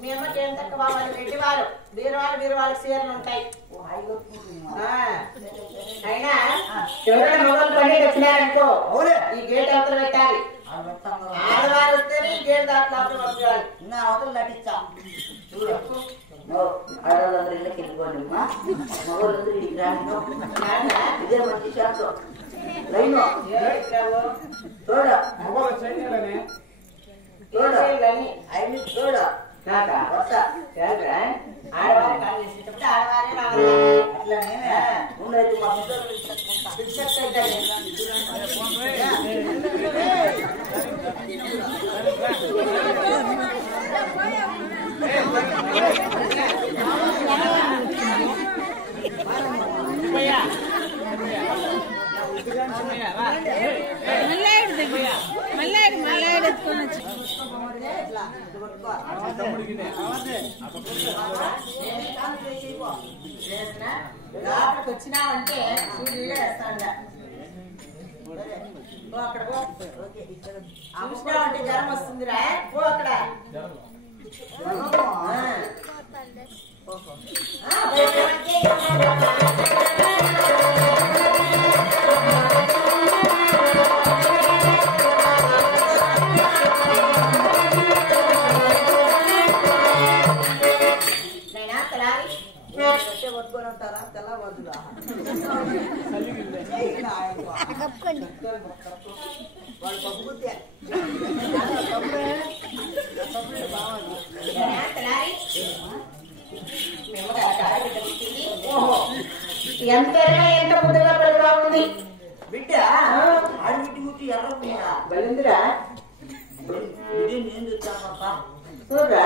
మీ అమ్మకి ఏం తక్కువ వాళ్ళు పెట్టేవారు వీరు వాళ్ళకి చీరలు ఉంటాయి. అయినా ఎవరైనా మొగలు పండుగ వచ్చినారనుకో ఈ గేట్ అవతల పెట్టాలి. ఆడవారు వస్తేనే ఈ గేట్ దాంట్లో పంపించాలి. నా అవతల నటిస్తాం ఆడవాళ్ళందరూ ఇళ్ళకి వెళ్ళిపోండి మగవాళ్ళందరూ ఇంటికి రాండి. ఇదే మంచి షాప్ లైన్ చూడ చూడ ఆడవారే అట్లానే ఉండదు మా వచ్చినావంటే అక్కడ చూసినావంటే జ్వరం వస్తుందిరా పో అక్కడ. పట్టుకొని ఉంటారా తెల్లవారుగా వాళ్ళు పప్పుతే ఎంత ముద్దగా పడుగా ఉంది బిడ్డ అడిగిటి గుట్టి ఎర్ర బలిందిరా నేను చూస్తానప్పా చూడరా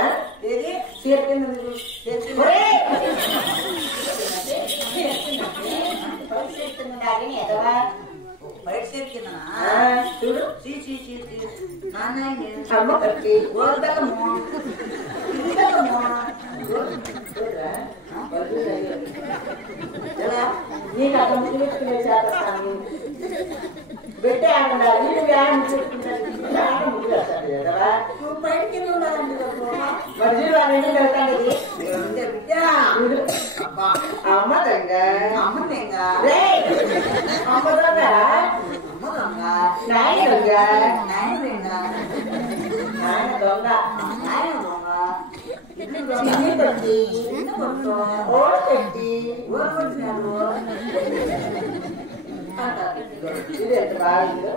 ఏది చీర కింద బయట చేరికినా చూడు అమ్మ కట్టి నీకు అక్కడ ముద్దు పెట్టుకునే చేస్తాను పెట్టే ఆకుండా నీకు వ్యాయామం చేసుకుంటాను ముద్దు పెడతాను కదా నువ్వు బయటికి ఉండాలండి మరి వాళ్ళు ఎందుకు వెళ్తాను బిడ్డ అమ్మ దొంగ అమ్మ దొంగ అమ్మ దొంగ అమ్మ దొంగ నాయన దొంగ నాయన దొంగ నాయన దొంగ నాయన దొంగ చిన్ని పెట్టి ఓడి పెట్టి ఊరు కొట్టినాడు ఇది ఎంత బాగుందో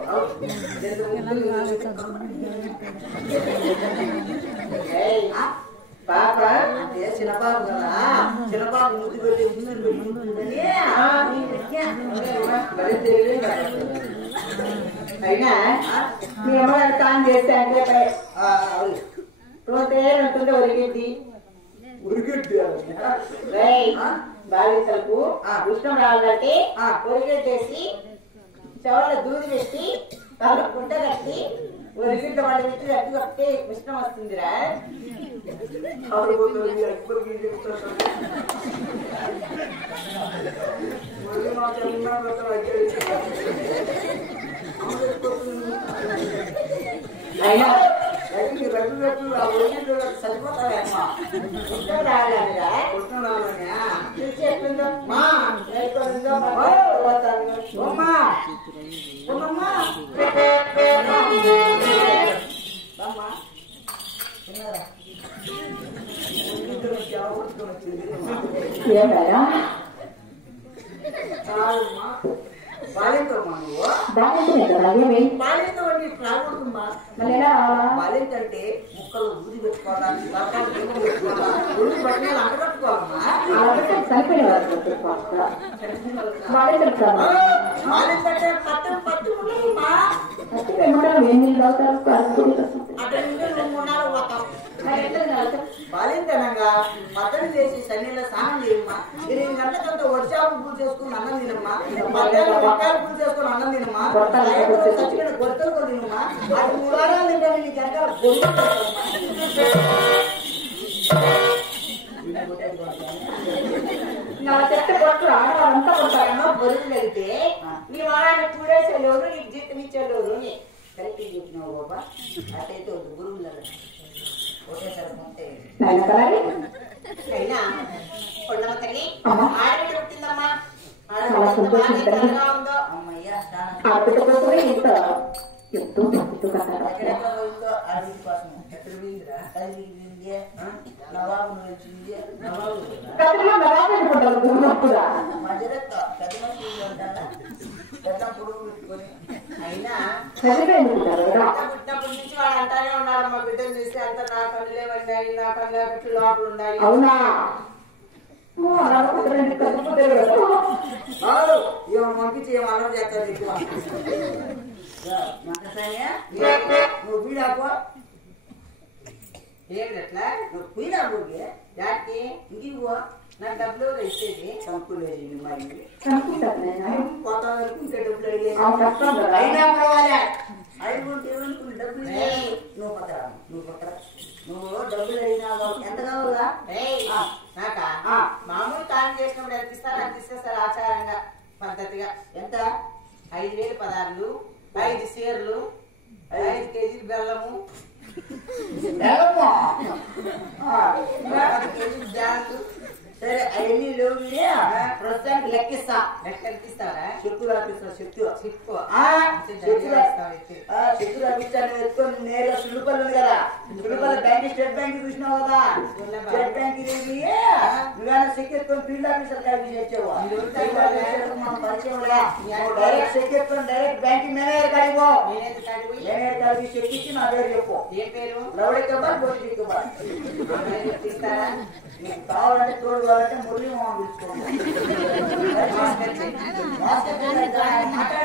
పాప అంటే చిన్నబాబు కదా చిన్నబాబు ముద్దు పెట్టి ముందు పెట్టుకుంటుందని అయినా మీ అమ్మగారు కాన్ చేస్తే అంటే పోతే ఉంటుంది ఒరిగిద్ది బాలింతలకు ఉష్ణం రావాలంటే ఒరిగెట్టేసి చెవుల దూది పెట్టి తల గుడ్డ కట్టి ఒరిగిడ్డ వాళ్ళు పెట్టి రద్దు కప్పితే ఉష్ణం వస్తుందిరా అయినా సరిపోతావేమ్మా ఉష్ణం రావాలనిరా కృష్ణ రావాలనే చూసి ఎట్లుందో మా ఎట్లుందో అమ్మా అమ్మా అమ్మా చిన్నరా ఏమయ్యా చాలమ్మా బాలింతమ్మా నువ్వు బాలింత వంటి రాకూడదమ్మా బాలింత అంటే ముక్కలు ఊది పెట్టుకోవడానికి తలకాలు పెట్టుకోవాలి ఊది పట్టిన అడగట్టుకోవాలమ్మా బాలింత అంటే పట్టు ఉండదమ్మా అక్కడ నుంచి 2 3 పోతాం బాలింతనంగా మద్దతు చేసి సన్నీళ్ళ స్నానం చేయమ్మా 8 గంటలకంతా వర్షాపు పూజ చేసుకుని అన్నం తినమ్మా మధ్యాహ్నం పూజ చేసుకుని అన్నం తినమ్మా చచ్చిపోయిన గొడతలు కూడా తినమ్మా అది 3 వారాలు తింటాను నీకు వెనకాల చెత్త కొట్టు ఆడవాళ్ళంతా కొట్టారమ్మా బరువులు అయితే నీ వాడాన్ని కూడేసేవారు నీకు జీతం ఇచ్చేవారు కరెక్ట్ చెప్పినావు బాబా అటైతే వద్దు గురువులు ఒకటేసారి ఉంటే అయినా కొండమ్మ తల్లి ఆడబిడ్డ పుట్టిందమ్మా ఉందో అమ్మయ్యా ఎంతో అడవి కోసం ఎక్కడ పోయిందిరా తల్లి నవాబు వచ్చింది నవాబు మధ్యరెక్క పెద్ద మనిషి ఉంటారా పెద్ద పొడుగు పెట్టుకొని అయినా పుట్టినప్పటి నుంచి వాడు అంటానే ఉన్నాడు మా బిడ్డను చూస్తే అంత నా కళ్ళే పడినాయి నా కళ్ళ పెట్టి లోపల ఉన్నాయి అవునా పంపించి ఏమన్నా చేస్తారు నువ్వు వీడాకో ఏంటట్లా నువ్వు వీడాకోకి దానికి ఇంకో నాకు డబ్బులు ఇచ్చేది చంపులేదు మరి కొత్త అనుకుంటే డబ్బులు అయినా పర్వాలే అడుగుంటే డబ్బులు నువ్వు పక్కరా నువ్వు డబ్బులు అయినా ఎంత కావాలా నాకా మామూలు కాలం చేసినప్పుడు ఎంత ఇస్తారు అంత ఇస్తారు ఆచారంగా పద్ధతిగా ఎంత 5,000 పదార్లు 5 చీరలు 5 కేజీలు బెల్లము 10 కేజీలు బ్యాగులు సరే అవన్నీ లేవు ప్రస్తుతానికి లెక్కిస్తా లెక్కిస్తావా చెక్కు రాపిస్తా చెక్కు చెక్కు రాపిస్తాను ఎత్తుకొని నేరుగా సులుపల్లి ఉంది కదా సులుపల్లి బ్యాంక్ స్టేట్ బ్యాంక్ చూసినావు కదా స్టేట్ బ్యాంక్ నువ్వేనా చెక్ ఎత్తుకొని ఫీల్డ్ ఆఫీసర్ కాపీ చేసావు మనం పరిచయం డైరెక్ట్ చెక్ ఎత్తుకొని డైరెక్ట్ బ్యాంక్ మేనేజర్ కాడిపో మేనేజర్ కాడికి చెక్ ఇచ్చి నా పేరు చెప్పు ఏ పేరు లవడెక్కబాలి బోటి చెక్కుబాలి నీకు కావాలంటే తోడు కావాలంటే మురళీ మోహన్ తీసుకోండి మాట్లాడే